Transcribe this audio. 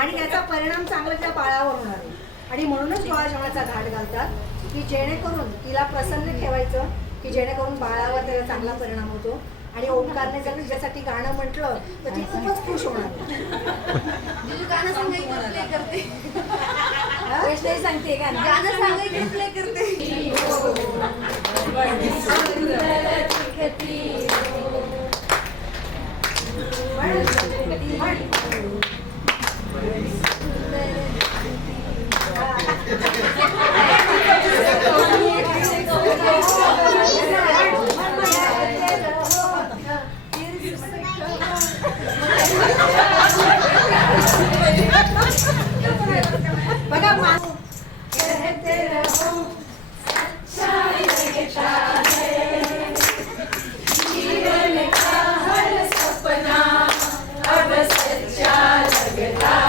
आणि याचा परिणाम चांगला त्या बाळावर होणार आहे. आणि म्हणूनच डोहाळजेवणाचा घाट घालतात की जेणेकरून तिला प्रसन्न ठेवायचं, की जेणेकरून बाळावर त्याचा चांगला परिणाम होतो. आणि ओंकारने जर तिच्यासाठी गाणं म्हटलं तर ती खूपच खुश होणार. गाणं सांगायचं प्ले करते, वैष्णवी सांगते गाणं सांगायचं प्ले करते. बघा जीवन का हर सपना अब सच्चा लगता